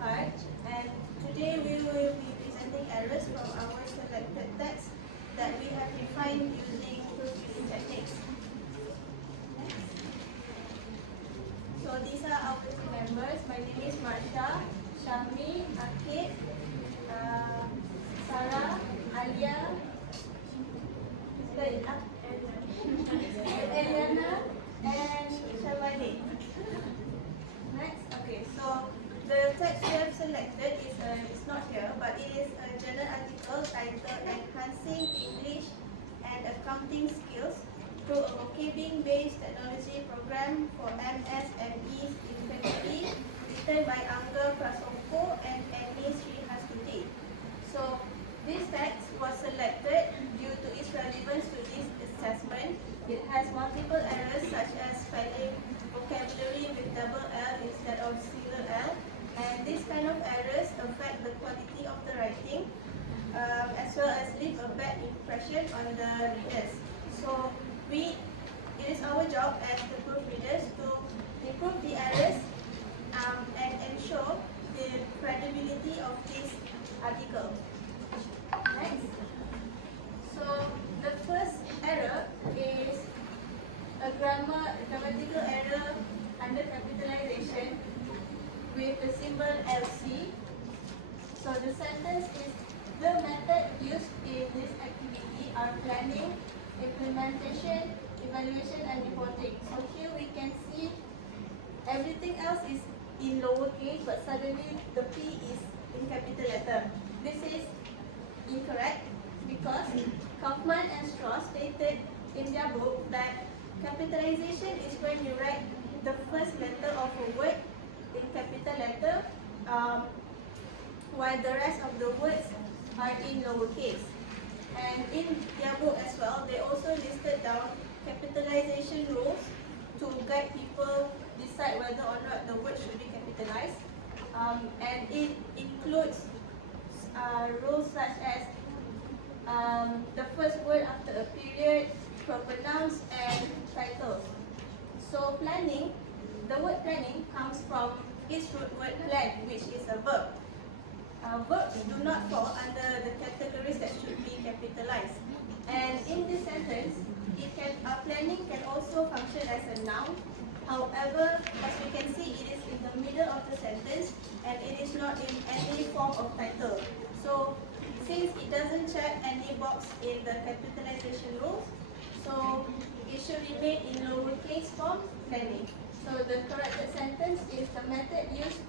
part, and today we will be presenting errors from our selected text that we have refined using proofreading techniques. So these are our team members. My name is Marsha, Shami, Akid, Sarah, Alia, Eliana, and Shavani. Next, okay, so the text we have selected is not here, but it is a journal article titled Enhancing English and Accounting Skills through a vocabulary-based technology program for MSMEs in February, written by Angga Prasongko and Annie Srihastuti. So this text was selected due to its relevance to this assessment. It has multiple errors such as spelling vocabulary with double L instead of single L, and this kind of errors affect the quality of the writing as well as leave a bad impression on the readers. So it is our job as the proofreaders to improve the errors and ensure the credibility of this article. Next. So the first error is a grammatical error under capitalization with the symbol LC. So the sentence is, the method used in this activity are planning, implementation, evaluation and reporting. So here we can see everything else is in lowercase, but suddenly the P is in capital letter. This is incorrect because Kaufman and Strauss stated in their book that capitalization is when you write the first letter of a word in capital letter, while the rest of the words are in lowercase. And in their book as well, they also listed down capitalization rules to guide people decide whether or not the word should be capitalized. And it includes rules such as the first word after a period, proper nouns, and titles. So planning, the word planning comes from its root word plan, which is a verb. Verbs do not fall under the categories that should be capitalized. And in this sentence, planning can also function as a noun. However, as we can see, it is in the middle of the sentence and it is not in any form of title. So, since it doesn't check any box in the capitalization rules, so it should remain in lowercase form, planning. So the corrected sentence is the method used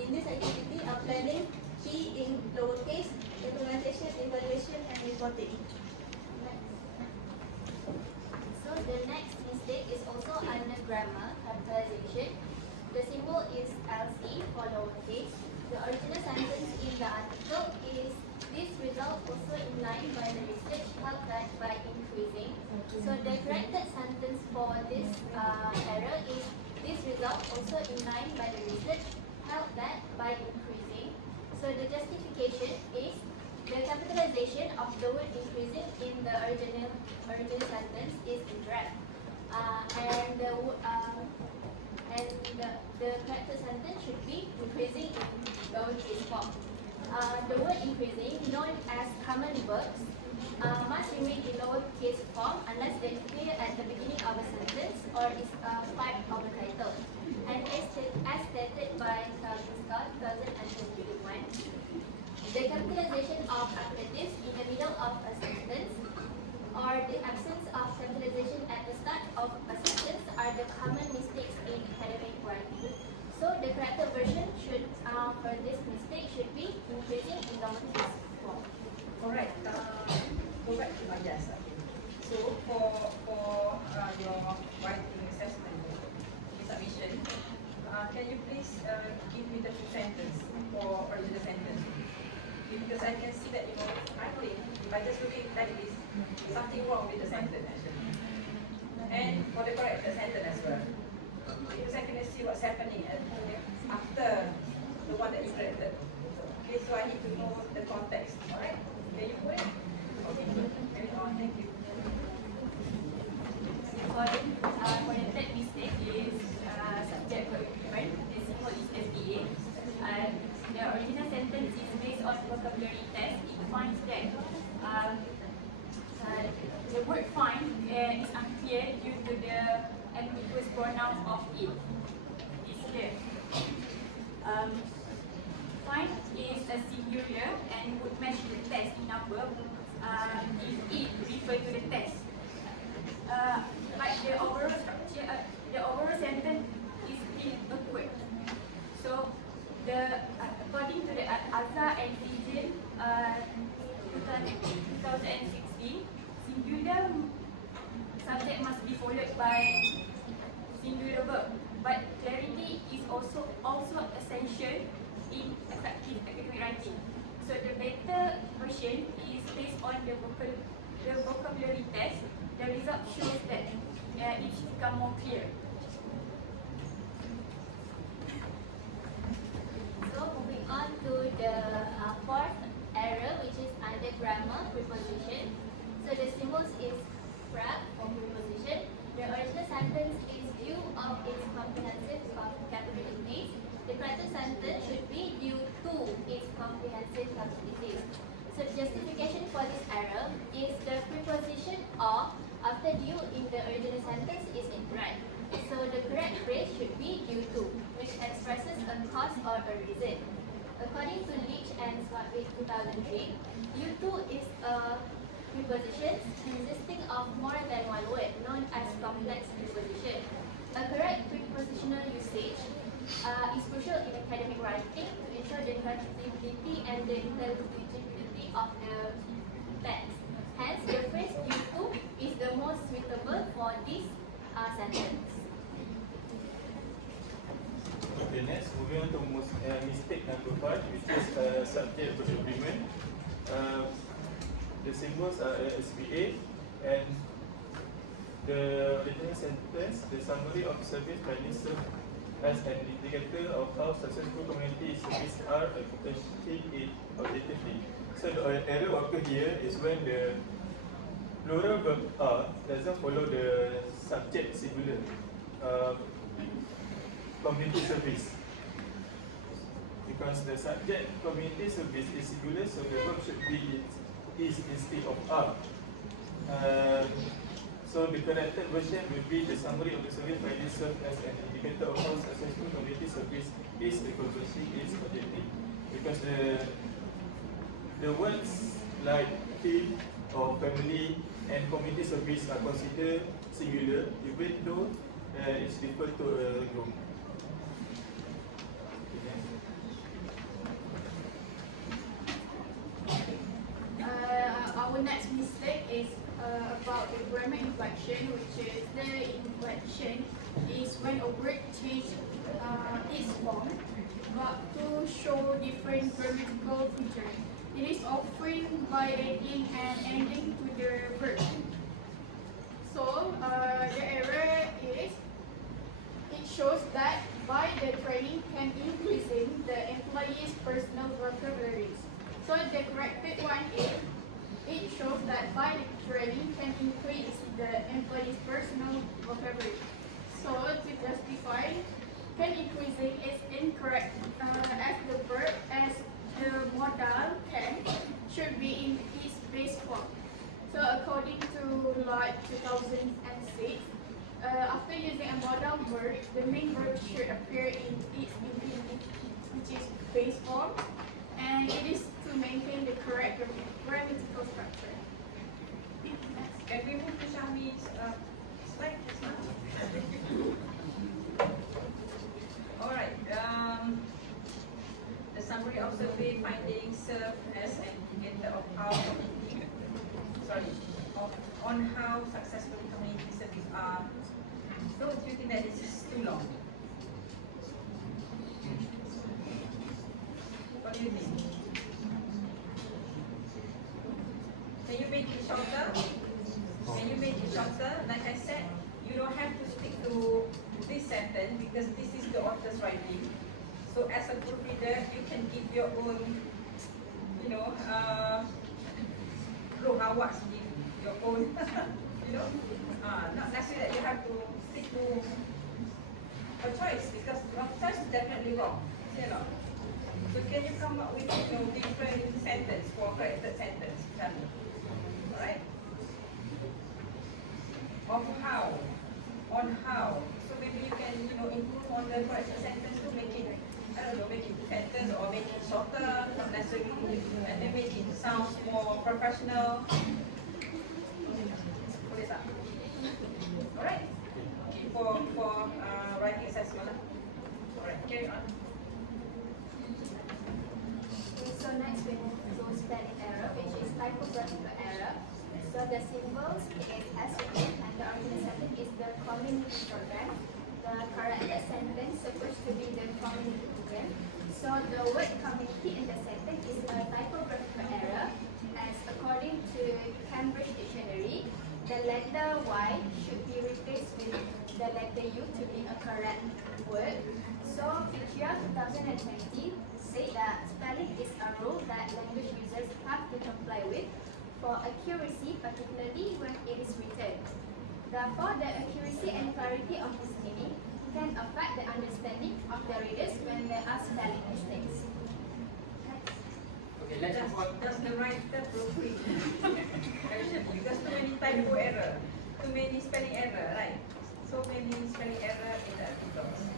in this activity are planning, P in lowercase, implementation, evaluation, and reporting. So the next mistake is also under grammar, capitalization. The symbol is LC for lowercase. The original sentence in the article is, this result also in line by the research held that by increasing. So the corrected sentence for this error is, this result also in line by the research held that by increasing. So the justification is, the capitalization of the word increasing in the original sentence is incorrect. And the corrected sentence should be increasing in lowercase form. The word increasing, known as common verbs, must remain in lowercase form unless they appear at the beginning of a sentence or is part of a title. And as stated by Scott 2021, the capitalization of adjectives in the middle of a sentence or the absence of capitalization at the start of a sentence are the common mistakes in academic writing. So the corrected version should, for this mistake, should be increasing in lowercase form. Alright, go back to Majas. So for your writing assessment submission, can you please give me the full sentence for original sentence? Because I can see that, I think if I just read it like this, something wrong with the sentence actually. And for the correct sentence as well. Because I can see what's happening after the one that you corrected. Okay, so I need to know the context. Alright? Can you put it? Okay, carry on, thank you. For the third mistake is subject for improvement. The symbol is SPA. on vocabulary test, it finds that the word find is unclear due to the ambiguous pronoun of it. It's clear. Find is a singular and would match the test in number if it refer to the test. But the overall structure, the overall sentence is still awkward. So, according to the Azhar and Dijon 2016, singular subject must be followed by singular verb. But clarity is also essential in effective academic writing. So the better version is based on the vocabulary test. The result shows that it should become more clear. So moving on to the fourth error, which is under grammar preposition. So the symbols is prep for preposition. The original sentence is due of its comprehensive capabilities. The correct sentence should be due to its comprehensive capabilities. So the justification for this error is the preposition of after due in the original sentence is incorrect. So the correct phrase should be due to, which expresses a cause or a reason. According to Leach and Swartwick 2003, due to is a preposition consisting of more than one word, known as complex preposition. A correct prepositional usage is crucial in academic writing to ensure the correctability and the intelligibility of the text. Hence, the phrase due to is the most suitable for this sentence. Okay, next, moving on to mistake number 5, which is subject agreement. The symbols are SBA, and the original sentence, the summary of service may serve as an indicator of how successful community service are accomplishing it objectively. So the error occur here is when the plural verb are doesn't follow the subject singular community service. Because the subject community service is singular, so the verb should be is instead of are. So the corrected version will be the summary of the service by this serve as an indicator of how successful community service is accomplishing its objective. Because the words like field or family and community service are considered singular, even though it's referred to a group. Our next mistake is about the grammar inflection, which is the inflection is when a word changes its form, but to show different grammatical features. It is often by adding an ending to the verb. So the error is it shows that by the training can increasing the employee's personal vocabularies. So the corrected one is it shows that by the training can increase the employee's personal vocabulary. So to justify, can increasing is incorrect as the verb as the modal can should be in its base form. So according to like 2006, after using a modal verb, the main verb should appear in its infinitive, which is base form, and it is to maintain the correct grammatical structure. Can we move to Shami's slide? Alright, the summary of survey findings serve as an indicator of how on how successful community service are. So do you think that this is too long? What do you think? Can you make it shorter? Can you make it shorter? Like I said, you don't have to stick to this sentence because this is the author's writing. So as a proofreader, you can give your own, rohawas, give your own, not necessarily that you have to stick to a choice because your choice is definitely wrong. Say a lot. So can you come up with different sentence for corrected sentence? Alright? Of how? On how? So maybe you can improve on the corrected sentence to make it, I don't know, make it sentence or make it shorter, not necessarily, and then make it sound more professional. Boleh tak? Alright? Okay, for writing assessment. Alright, carry on. So next we move to spelling error, which is typographical error. So the symbols is as written and the original sentence is the community program. The corrected sentence supposed to be the community program. So the word community in the sentence is a typographical error, as according to Cambridge Dictionary, the letter Y should be replaced with the letter U to be a correct word. So PGR 2020 say that spelling is a rule that language users have to comply with for accuracy, particularly when it is written. Therefore, the accuracy and clarity of this meaning can affect the understanding of the readers when there are spelling mistakes. Okay, let's move on. Does the writer proofread? Actually, because too many typo error, too many spelling error, right? So many spelling error in the articles.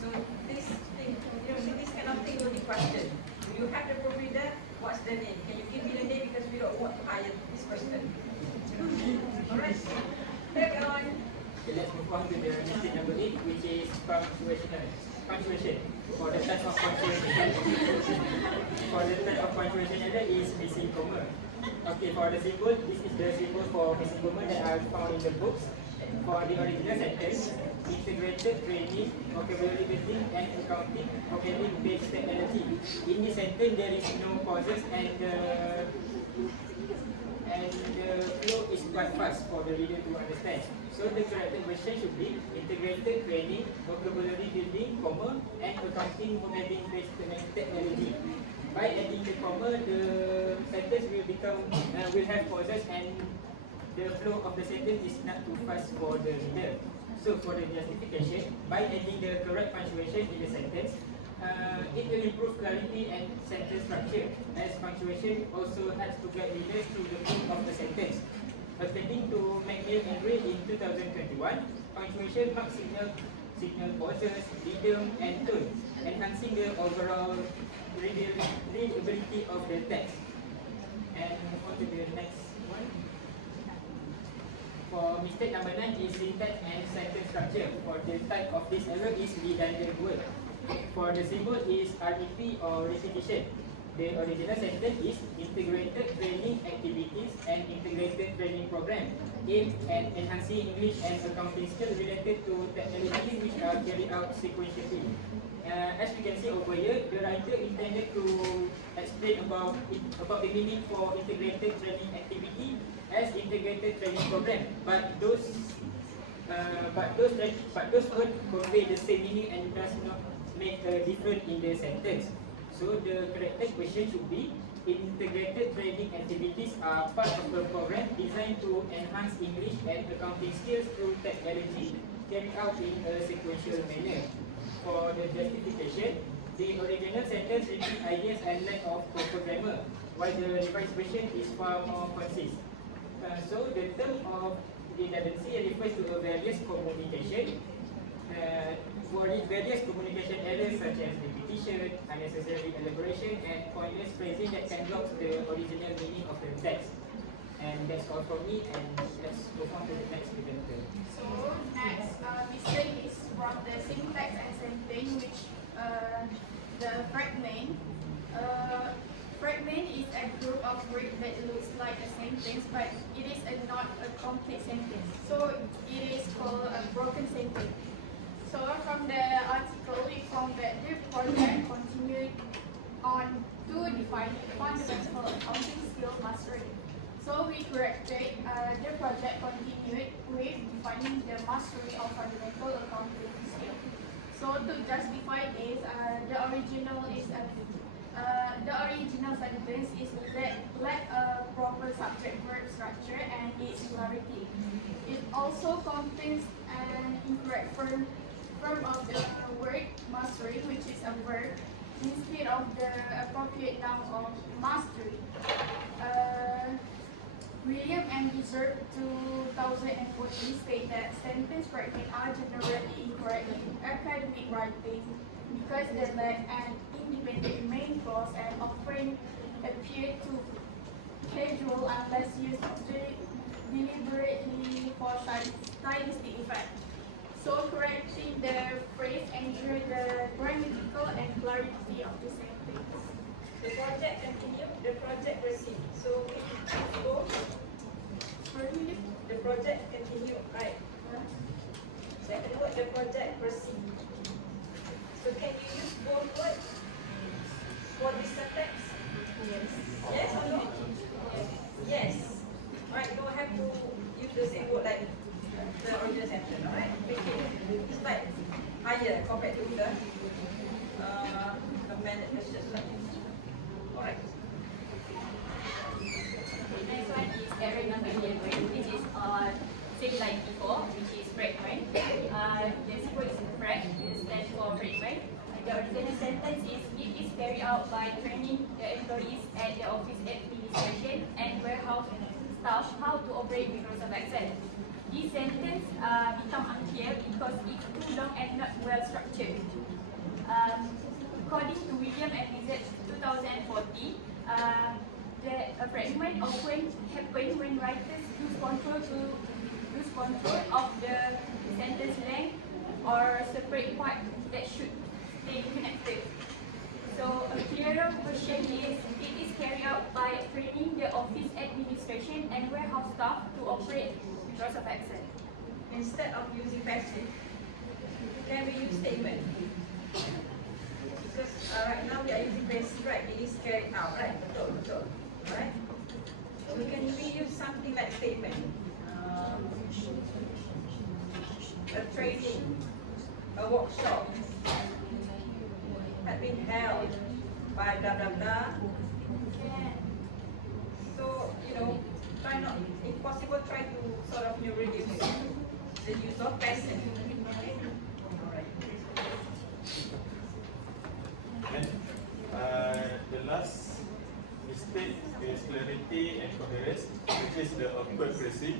So this thing, this kind of thing will be questioned. Do you have the proofreader? What's the name? Can you give me the name because we don't want to hire this person? Alright. Carry on. Okay, let's move on to the mistake number 8, which is punctuation. For the type of punctuation error is missing comma. Okay, for the symbol, this is the symbol for missing comma that are found in the books. For the original sentence, integrated training, vocabulary building, and accounting, vocabulary-based technology. In this sentence, there is no pauses and the flow is quite fast for the reader to understand. So the corrected version should be integrated training, vocabulary building, comma, and accounting, vocabulary-based technology. By adding the comma, the sentence will have pauses and the flow of the sentence is not too fast for the reader. So for the justification, by adding the correct punctuation in the sentence, it will improve clarity and sentence structure, as punctuation also helps to guide readers through the flow of the sentence. According to McNeil and Ray in 2021, punctuation marks signal pauses, rhythm, and tone, enhancing the overall readability of the text. And move on to the next one. For mistake number 9 is syntax and sentence structure. For the type of this error is redundant word. For the symbol is REP or repetition. The original sentence is integrated training activities and integrated training program aimed at enhancing English and accounting skills related to technology which are carried out sequentially. As we can see over here, the writer intended to explain about the meaning for integrated training activity as integrated training program, but those words convey the same meaning and does not make a difference in the sentence. So the corrected question should be: integrated training activities are part of the program designed to enhance English and accounting skills through technology carried out in a sequential manner. For the justification, the original sentence repeats ideas and lack of proper grammar, while the revised version is far more concise. So the term of redundancy refers to a various communication errors such as repetition, unnecessary elaboration, and pointless phrasing that can block the original meaning of the text. And that's all from me, and let's move on to the next presenter. So next mistake is from the syntax and sentence, which the fragment. Fragment is a group of words that looks like a sentence, but it is not a complete sentence. So it is called a broken sentence. So from the article, we found that the project continued on to define fundamental accounting skill mastery. So we corrected the project continued with defining the mastery of fundamental accounting skill. So to justify this, the original sentence is that lack a proper subject-verb structure and its clarity. It also contains an incorrect form of the word mastery, which is a verb. instead of the appropriate noun of mastery. William M. Reserve 2014 state that sentence fragments are generally incorrect in academic writing because they lack an independent main clause and often appear too casual unless used deliberately for stylistic effect. So correcting the phrase ensures the grammatical and clarity of the sentence. The project continued, the project proceed. So we can go. The project continued, right? Second word, the project proceed. So can you use both words for this sentence? Yes. Yes or no? Yes. Alright, you don't have to use the same word like the original sentence, alright? It's like higher compared to the amended version. Alright. Next one is error number 11, which is same like before, which is fragment. The symbol is frag, it stands for fragment. The original sentence is, it is carried out by training the employees at the office administration and warehouse staff how to operate Microsoft Excel. This sentence become unclear because it's too long and not well structured. According to William and Research 2014, a fragment often happens when writers lose control of the sentence length or separate part that should stay connected. So a clearer version is, it is carried out by training the office administration and warehouse staff to operate Microsoft Excel. Instead of using passive, can we use statement? Because right now we are using passive, right? It is carried out, right? Betul. Right? So we can reuse something like statement. A training, a workshop had been held by blah blah blah. So, try not, if possible, try to sort of reduce the use of passive. Okay? Alright. And the last mistake is clarity and coherence, which is the awkward phrasing.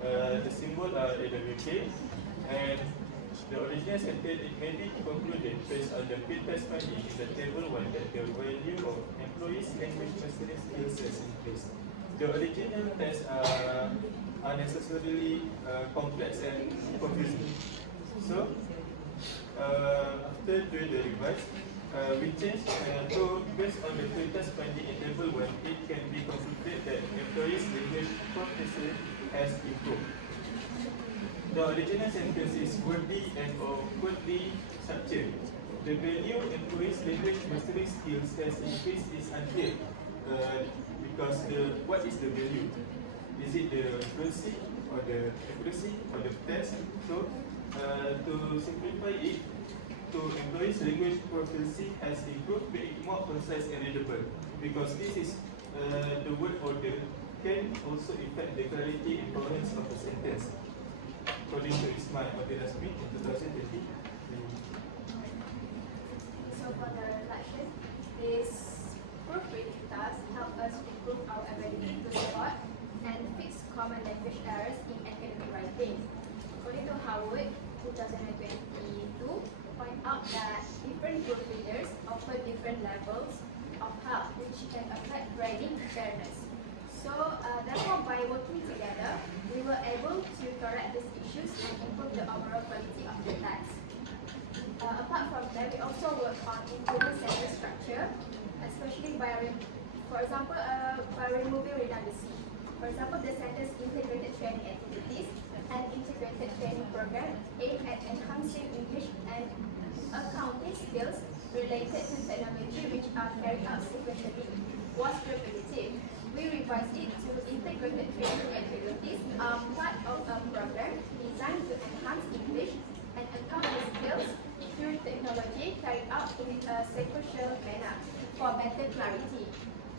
The symbol are AWK, and the original sentence it may be concluded based on the pre-test finding in the table 1 that the value of employees' language mastering skills has increased. The original tests are unnecessarily complex and confusing. So, after doing the revise, we changed to based on the pre-test finding in table 1, it can be concluded that employees' language proficiency has improved. The original sentence is wordy and awkwardly structured. The value employees' language mastering skills has increased is unclear because what is the value? Is it the fluency or the accuracy or the test? So to simplify it, to employees' language proficiency has improved, make it more concise and readable because this is the word order can also affect the clarity and coherence of the sentence. According to Ismail Abdirasmi in 2020. So for the reflection, this proofreading task help us improve our ability to spot and fix common language errors in academic writing. According to Howard, 2022, point out that different proofreaders offer different levels of help which can affect grading fairness. So therefore, by working together, we were able to correct these issues and improve the overall quality of the text. Apart from that, we also work on improving sentence structure, especially by, for example, by removing redundancy. For example, the sentence integrated training activities and integrated training program aim at enhancing English and accounting skills related to technology which are carried out sequentially was repetitive. We revised it to integrated training activities part of a program designed to enhance English and accounting skills through technology carried out in a sequential manner for better clarity.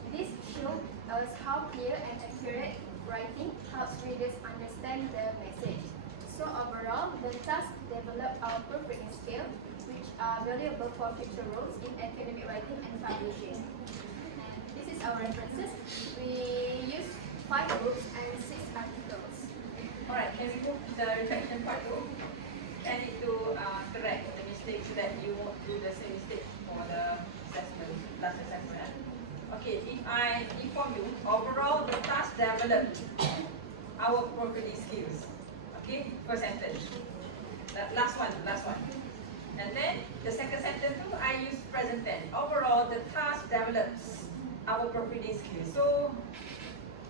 This showed us how clear and accurate writing helps readers understand the message. So overall, the task developed our proofreading skill, which are valuable for future roles in academic writing and publishing. And this is our references. We use 5 books and 6 articles. Alright, can we move to the reflection part too? I need to correct the mistakes so that you won't do the same mistake for the assessment, last assessment. Okay, if I inform you, overall the task developed our proofreading skills. Okay, first sentence. Last one. And then the second sentence too, I use present tense. Overall, the task develops our proofreading skills. So,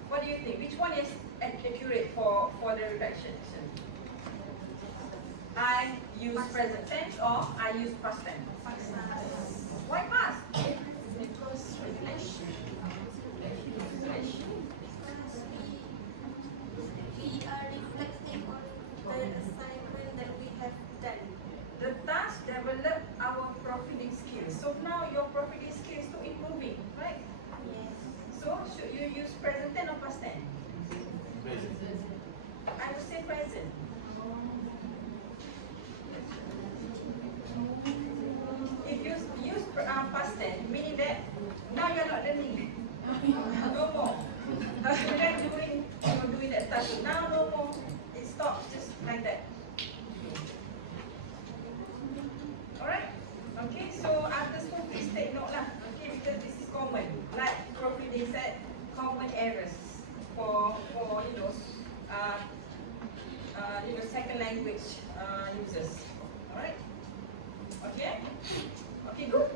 what do you think? Which one is accurate for the reflection? I use present tense or I use past tense? Why past? Because reflection. We are reflecting on the assignment that we have done. The task develop our proofreading skills. So now your proofreading skills to improving, right? Yes. So should you use present tense or past tense? Present. I would say present. If you use past tense, meaning that now you're not learning. No more. You're not doing that task. Now no more. It stops just like that. Alright? Okay, so after school please take note lah. Okay, because this is common. Like proofreading said, common errors for second language users. Alright? Okay? Okay, good.